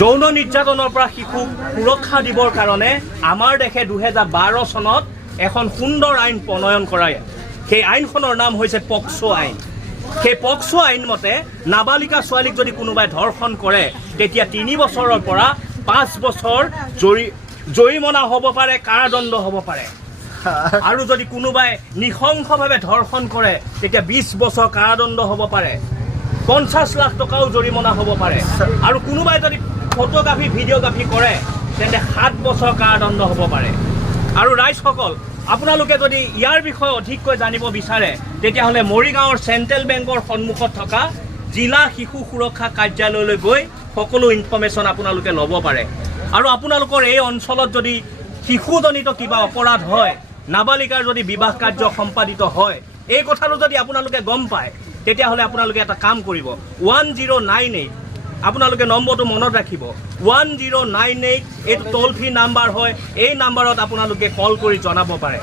যৌন নিৰ্যাতনৰ পৰা শিশুক সুৰক্ষা দিবৰ কাৰণে আমাৰ দেশে দুহেজাৰ বাৰ চনত এখন সুন্দৰ আইন প্ৰণয়ন কৰে সেই আইনখনৰ নাম হৈছে পক্সো আইন। সেই পক্সো আইন মতে, নাবালিকা ছোৱালীক যদি কোনোবাই ধৰ্ষণ কৰে, তেতিয়া তিনি বছৰৰ পৰা পাঁচ বছৰ জৰি জৰিমনা হ'ব পাৰে, কাৰাদণ্ড হ'ব পাৰে। আৰু যদি কোনোবাই নৃশংসভাৱে ধৰ্ষণ কৰে, তেতিয়া বিছ বছৰ কাৰাদণ্ড হ'ব পাৰে। পঞ্চাছ লাখ টকাও জৰিমনা হ'ব পাৰে। আৰু কোনোবাই যদি ফটোগ্ৰাফী, ভিডিঅ'গ্ৰাফী কৰে, তেন্তে সাত বছৰ কাৰাদণ্ড হ'ব পাৰে। আৰু ৰাইজসকল, আপোনালোকে যদি ইয়াৰ বিষয়ে অধিককৈ জানিব বিচাৰে, তেতিয়াহ'লে মৰিগাঁৱৰ চেণ্ট্ৰেল বেংকৰ সন্মুখত থকা জিলা শিশু সুৰক্ষা কাৰ্যালয়লৈ গৈ সকলো ইনফৰ্মেশ্যন আপোনালোকে ল'ব পাৰে। আৰু আপোনালোকৰ এই অঞ্চলত যদি শিশুজনিত কিবা অপৰাধ হয়, নাবালিকাৰ যদি বিবাহ কাৰ্য সম্পাদিত হয়, এই কথাটো যদি আপোনালোকে গম পায় তেতিয়াহ'লে আপোনালোকে এটা কাম কৰিব। ওৱান জিৰ' নাইন এইট আপোনালোকে নম্বৰটো মনত ৰাখিব। ওৱান জিৰ' নাইন এইট এইটো ট'ল ফ্ৰী নাম্বাৰ হয়। এই নাম্বাৰত আপোনালোকে কল কৰি জনাব পাৰে।